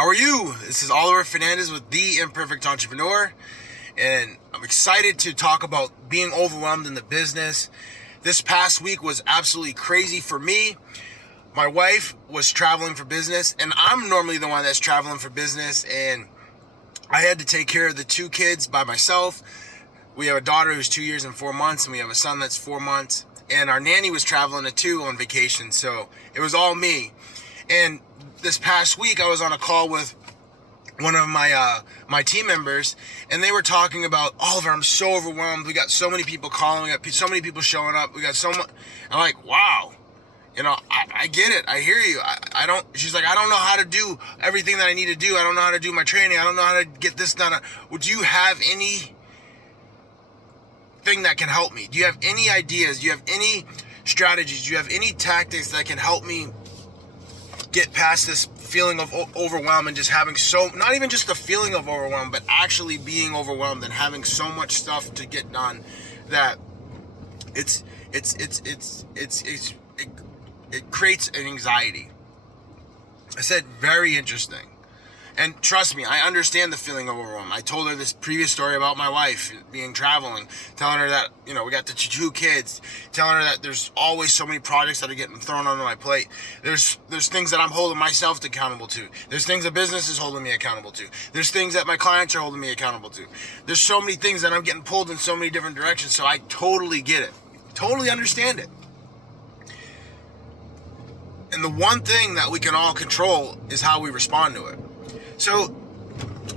How are you? This is Oliver Fernandez with The Imperfect Entrepreneur, and I'm excited to talk about being overwhelmed in the business. This past week was absolutely crazy for me. My wife was traveling for business, and I'm normally the one that's traveling for business, and I had to take care of the two kids by myself. We have a daughter who's 2 years and 4 months, and we have a son that's 4 months, and our nanny was traveling too on vacation, so it was all me. And this past week, I was on a call with one of my team members, and they were talking about, Oliver, I'm so overwhelmed. We got so many people calling. We got so many people showing up. We got so much. I'm like, wow. I get it. I hear you. She's like, I don't know how to do everything that I need to do. I don't know how to do my training. I don't know how to get this done. Would you have anything that can help me? Do you have any ideas? Do you have any strategies? Do you have any tactics that can help me get past this feeling of overwhelm and just having not even just the feeling of overwhelm, but actually being overwhelmed and having so much stuff to get done that it creates an anxiety. I said, very interesting. And trust me, I understand the feeling of overwhelm. I told her this previous story about my wife being traveling, telling her that, we got the two kids, telling her that there's always so many projects that are getting thrown onto my plate. There's things that I'm holding myself accountable to. There's things that business is holding me accountable to. There's things that my clients are holding me accountable to. There's so many things that I'm getting pulled in so many different directions. So I totally get it. Totally understand it. And the one thing that we can all control is how we respond to it. So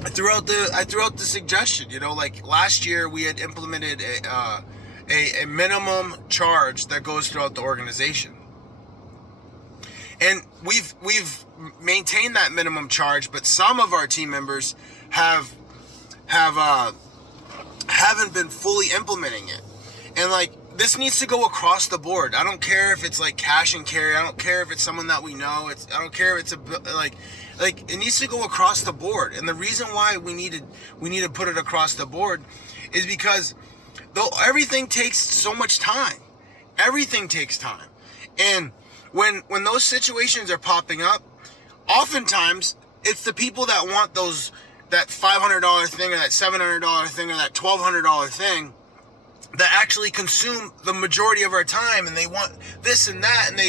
I threw out the suggestion, like last year we had implemented a minimum charge that goes throughout the organization. And we've maintained that minimum charge, but some of our team members haven't been fully implementing it. And this needs to go across the board. I don't care if it's like cash and carry. I don't care if it's someone that we know. I don't care if it's it needs to go across the board. And the reason why we need to put it across the board is because though everything takes so much time. Everything takes time. And when those situations are popping up, oftentimes it's the people that want that $500 thing or that $700 thing or that $1,200 thing that actually consume the majority of our time, and they want this and that, and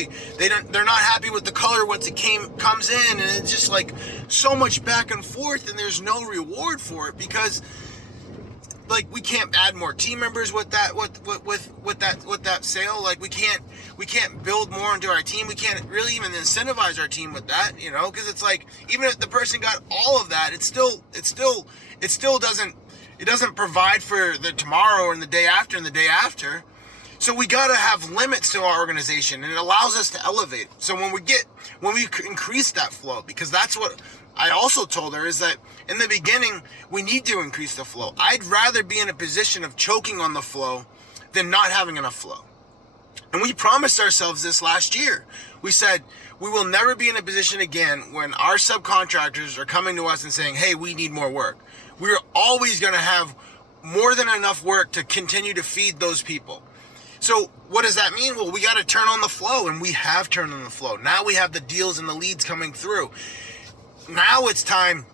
they're not happy with the color once it comes in, and it's just so much back and forth, and there's no reward for it because we can't add more team members with that sale. We can't build more into our team. We can't really even incentivize our team with that, because it's even if the person got all of that, it still doesn't provide for the tomorrow and the day after and the day after. So we got to have limits to our organization, and it allows us to elevate. So when we increase that flow, because that's what I also told her, is that in the beginning, we need to increase the flow. I'd rather be in a position of choking on the flow than not having enough flow. And we promised ourselves this last year. We said, we will never be in a position again when our subcontractors are coming to us and saying, hey, we need more work. We're always going to have more than enough work to continue to feed those people. So what does that mean? Well, we got to turn on the flow, and we have turned on the flow. Now we have the deals and the leads coming through. Now it's time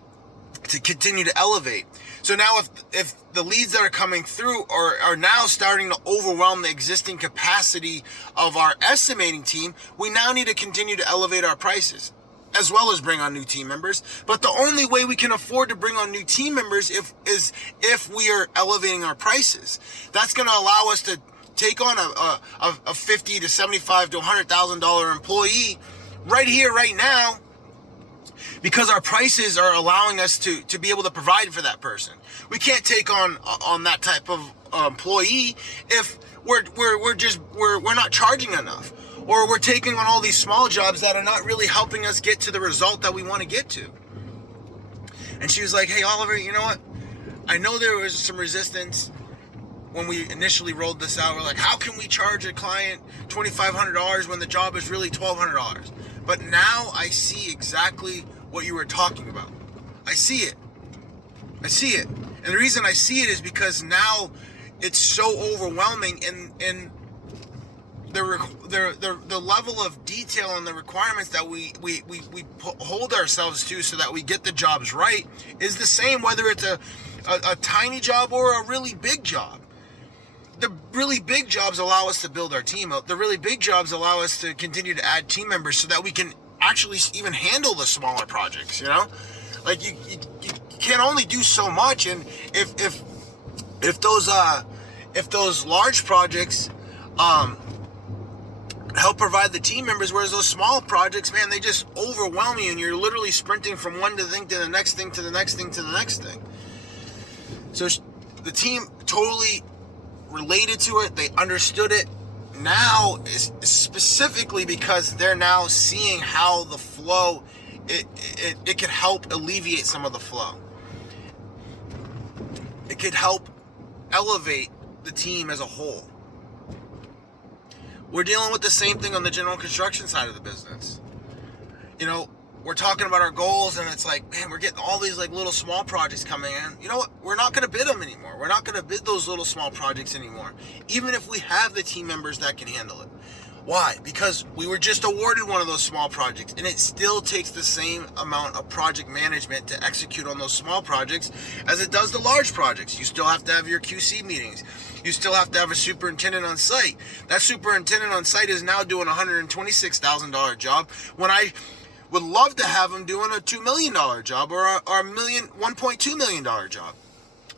to continue to elevate. So now if the leads that are coming through are now starting to overwhelm the existing capacity of our estimating team, we now need to continue to elevate our prices, as well as bring on new team members. But the only way we can afford to bring on new team members is if we are elevating our prices. That's going to allow us to take on a $50 to $75 to $100,000 employee right here, right now, because our prices are allowing us to be able to provide for that person. We can't take on that type of employee if we're not charging enough, or we're taking on all these small jobs that are not really helping us get to the result that we want to get to. And she was like, hey, Oliver, you know what? I know there was some resistance when we initially rolled this out. We're like, how can we charge a client $2,500 when the job is really $1,200? But now I see exactly what you were talking about. I see it. And the reason I see it is because now it's so overwhelming, and the level of detail and the requirements that we hold ourselves to so that we get the jobs right is the same whether it's a tiny job or a really big job. The really big jobs allow us to build our team up. The really big jobs allow us to continue to add team members so that we can actually even handle the smaller projects, you know? Like you can only do so much, and if those large projects help provide the team members, whereas those small projects, man, they just overwhelm you, and you're literally sprinting from one thing to the next thing to the next thing to the next thing. So the team totally related to it. They understood it. Now, specifically because they're now seeing how the flow, it could help alleviate some of the flow. It could help elevate the team as a whole. We're dealing with the same thing on the general construction side of the business. You know, we're talking about our goals, and it's like, man, we're getting all these like little small projects coming in. You know what? We're not going to bid them anymore. We're not going to bid those little small projects anymore, even if we have the team members that can handle it. Why? Because we were just awarded one of those small projects, and it still takes the same amount of project management to execute on those small projects as it does the large projects. You still have to have your QC meetings. You still have to have a superintendent on site. That superintendent on site is now doing a $126,000 job when I would love to have him doing a $2 million job or a $1.2 million job.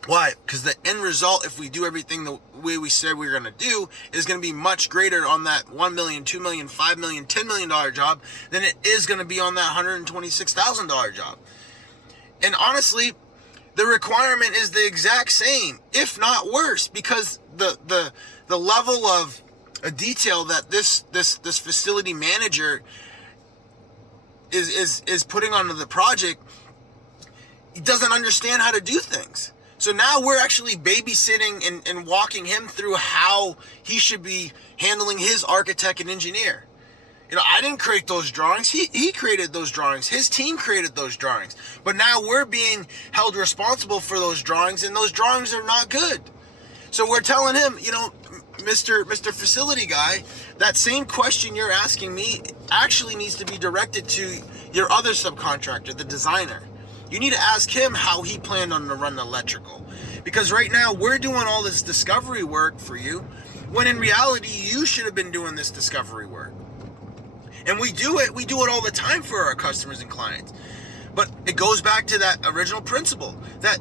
Why? Because the end result, if we do everything the way we said we were going to do, is going to be much greater on that $1 million, $2 million, $5 million, $10 million job than it is going to be on that $126,000 job. And honestly, the requirement is the exact same, if not worse, because the level of detail that this facility manager is putting onto the project, he doesn't understand how to do things. So now we're actually babysitting and walking him through how he should be handling his architect and engineer. You know, I didn't create those drawings. He created those drawings. His team created those drawings. But now we're being held responsible for those drawings, and those drawings are not good. So we're telling him, you know, Mr. Facility Guy, that same question you're asking me actually needs to be directed to your other subcontractor, the designer. You need to ask him how he planned on to run the electrical. Because right now we're doing all this discovery work for you, when in reality you should have been doing this discovery work. And we do it all the time for our customers and clients. But it goes back to that original principle that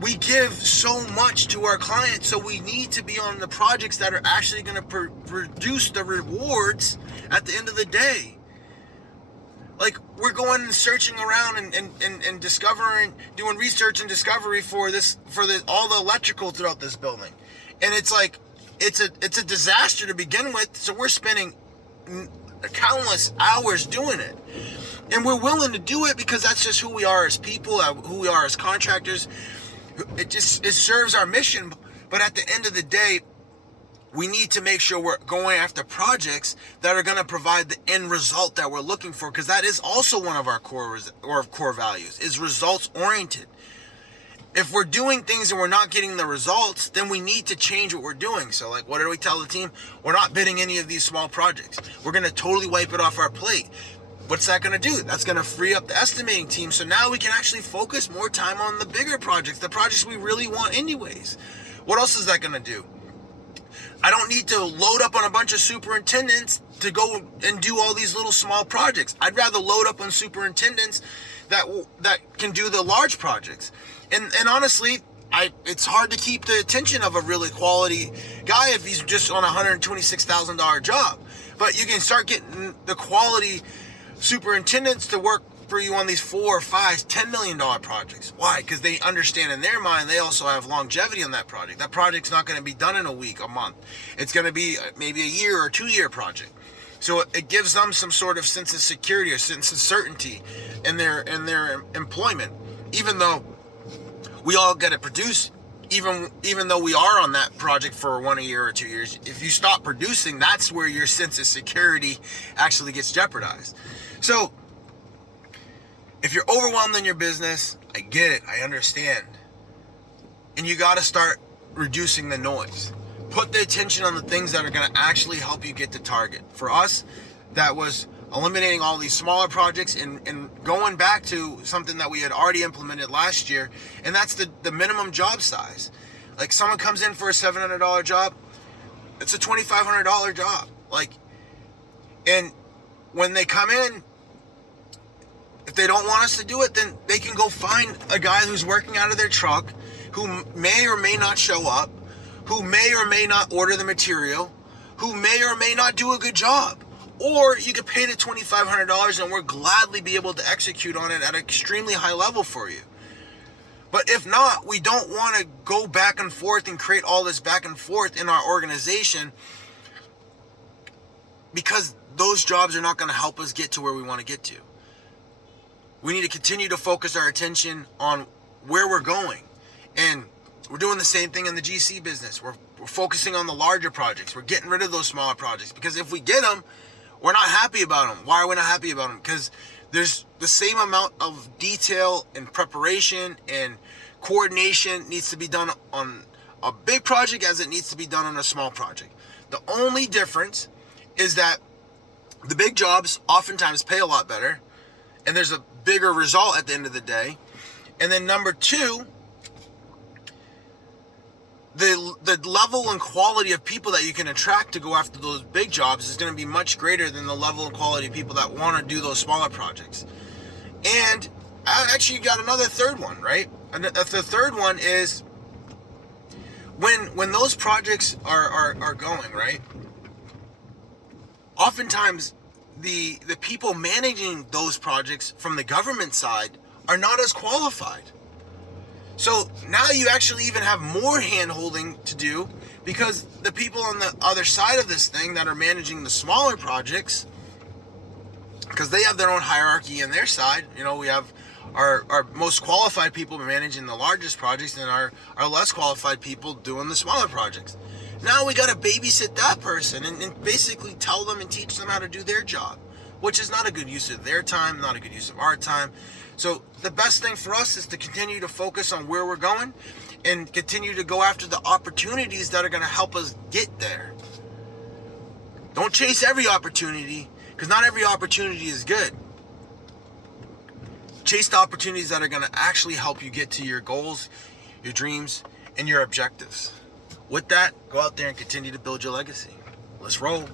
we give so much to our clients, so we need to be on the projects that are actually going to produce the rewards at the end of the day. Like, we're going and searching around and discovering, doing research and discovery for all the electrical throughout this building. And it's like, it's a disaster to begin with, so we're spending countless hours doing it. And we're willing to do it because that's just who we are as people, who we are as contractors. It serves our mission. But at the end of the day, we need to make sure we're going after projects that are going to provide the end result that we're looking for, because that is also one of our core values, is results oriented. If we're doing things and we're not getting the results, then we need to change what we're doing. So like, what do we tell the team? We're not bidding any of these small projects. We're going to totally wipe it off our plate. What's that going to do? That's going to free up the estimating team. So now we can actually focus more time on the bigger projects, the projects we really want anyways. What else is that going to do? I don't need to load up on a bunch of superintendents to go and do all these little small projects. I'd rather load up on superintendents that can do the large projects. And honestly, it's hard to keep the attention of a really quality guy if he's just on a $126,000 job. But you can start getting the quality superintendents to work for you on these $4, $5, $10 million projects. Why? Because they understand in their mind they also have longevity on that project. That project's not going to be done in a week, a month. It's going to be maybe a year or 2 year project. So it gives them some sort of sense of security or sense of certainty in their employment. Even though we all got to produce, even though we are on that project for 1 year or 2 years, if you stop producing, that's where your sense of security actually gets jeopardized. So if you're overwhelmed in your business, I get it, I understand. And you got to start reducing the noise. put the attention on the things that are going to actually help you get to target. For us, that was eliminating all these smaller projects and going back to something that we had already implemented last year, and that's the minimum job size. Like, someone comes in for a $700 job, it's a $2,500 job. Like, and when they come in, if they don't want us to do it, then they can go find a guy who's working out of their truck, who may or may not show up, who may or may not order the material, who may or may not do a good job. Or you could pay the $2,500 and we'll gladly be able to execute on it at an extremely high level for you. But if not, we don't want to go back and forth and create all this back and forth in our organization, because those jobs are not going to help us get to where we want to get to. We need to continue to focus our attention on where we're going. And we're doing the same thing in the GC business. We're focusing on the larger projects. We're getting rid of those smaller projects, because if we get them, we're not happy about them. Why are we not happy about them? Because there's the same amount of detail and preparation and coordination needs to be done on a big project as it needs to be done on a small project. The only difference is that the big jobs oftentimes pay a lot better, and there's a bigger result at the end of the day. And then number two, the level and quality of people that you can attract to go after those big jobs is going to be much greater than the level and quality of people that want to do those smaller projects. And I actually got another third one, right? And the third one is when those projects are going, right? Oftentimes the people managing those projects from the government side are not as qualified. So now you actually even have more hand-holding to do, because the people on the other side of this thing that are managing the smaller projects, because they have their own hierarchy in their side. You know, we have our most qualified people managing the largest projects, and our less qualified people doing the smaller projects. Now we got to babysit that person and basically tell them and teach them how to do their job, which is not a good use of their time, not a good use of our time. So the best thing for us is to continue to focus on where we're going and continue to go after the opportunities that are going to help us get there. Don't chase every opportunity, because not every opportunity is good. Chase the opportunities that are going to actually help you get to your goals, your dreams, and your objectives. With that, go out there and continue to build your legacy. Let's roll.